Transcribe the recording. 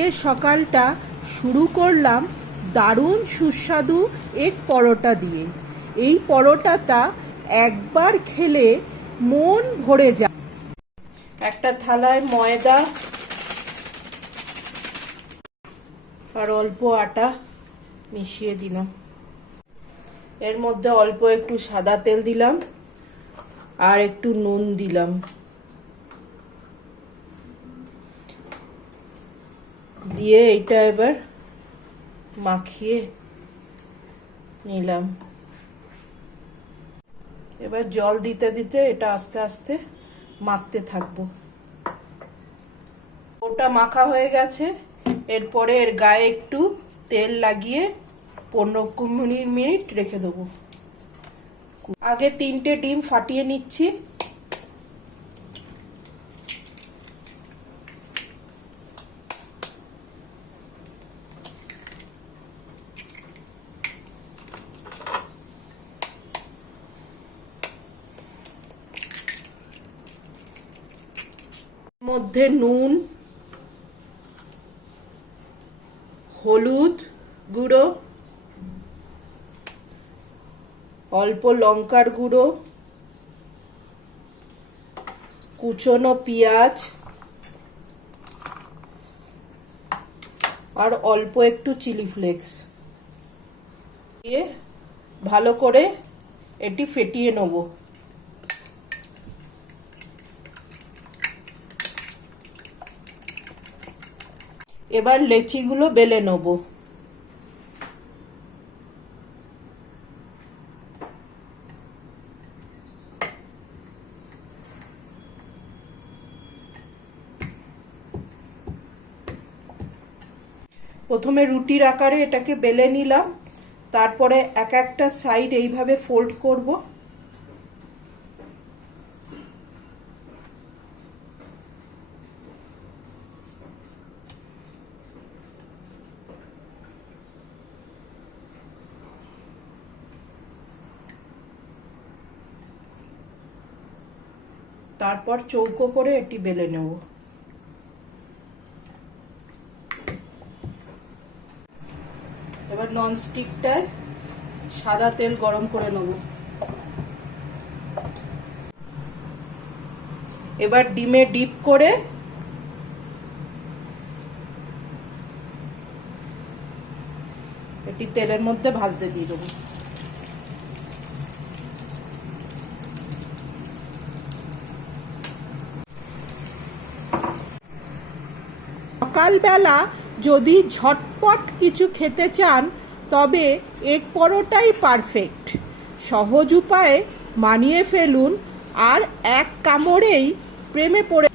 এ সকালটা শুরু করলাম দারুণ সুস্বাদু এক পরোটা দিয়ে। এই পরোটাটা একবার খেলে মন ভরে যায়। একটা থালায় ময়দা আর অল্প আটা মিশিয়ে দিলাম। এর মধ্যে অল্প একটু সাদা তেল দিলাম আর একটু নুন দিলাম। দিয়ে এটা এবার মাখিয়ে নিলাম। এবার জল দিতে দিতে এটা আস্তে আস্তে মাখতে থাকবো। ওটা মাখা হয়ে গেছে। এরপরে এর গায়ে একটু তেল লাগিয়ে 15-20 মিনিট রেখে দেবো। আগে 3টে ডিম ফাটিয়ে নিচ্ছি। মধ্যে নুন, হলুদ গুঁড়ো, অল্প লঙ্কার গুঁড়ো, কুচনো পেঁয়াজ আর অল্প একটু চিলি ফ্লেক্স দিয়ে ভালো করে এটি ফেটিয়ে নেব। এবার লেচিগুলো বেলে নেব। প্রথমে রুটির আকারে এটাকে বেলে নিলাম, তারপরে এক একটা সাইড এইভাবে ফোল্ড করব। তারপর চৌকো করে এটি বেলে নেব। এবার ননস্টিকটায় সাদা তেল গরম করে নেব। এবার ডিমে ডিপ করে এটি তেলের মধ্যে ভাজতে দিয়ে দেবো। সকালবেলা যদি ঝটপট কিছু খেতে চান তবে এগ পরোটাই পারফেক্ট। সহজ উপায়ে বানিয়ে ফেলুন আর এক কামড়েই প্রেমে পড়ে